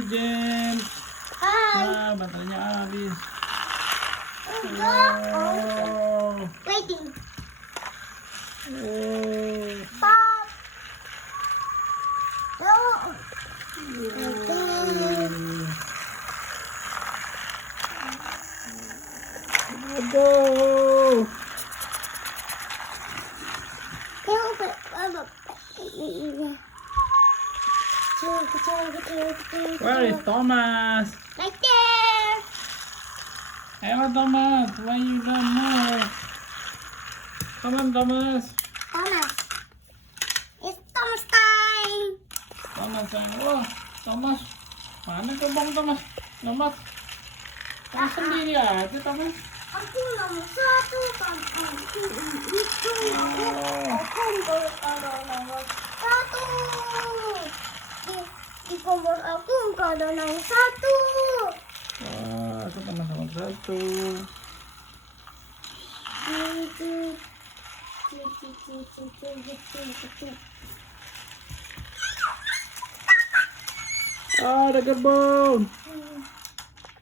Jen. Hi. Baterainya habis. Waiting. Oh. Pop. Go. Where is Thomas? Right there. Hello Thomas, why you don't move? Come on Thomas. Thomas. It's Thomas time. Thomas sayang, wah Thomas. Mana tuh bang Thomas? Thomas. Thomas sendiri aja Thomas. Aku nomor satu, kamu itu. Aku nomor satu. Di kompor aku nggak ada nomor satu. Wah, aku pernah nomor satu. Ah, ada gerbong.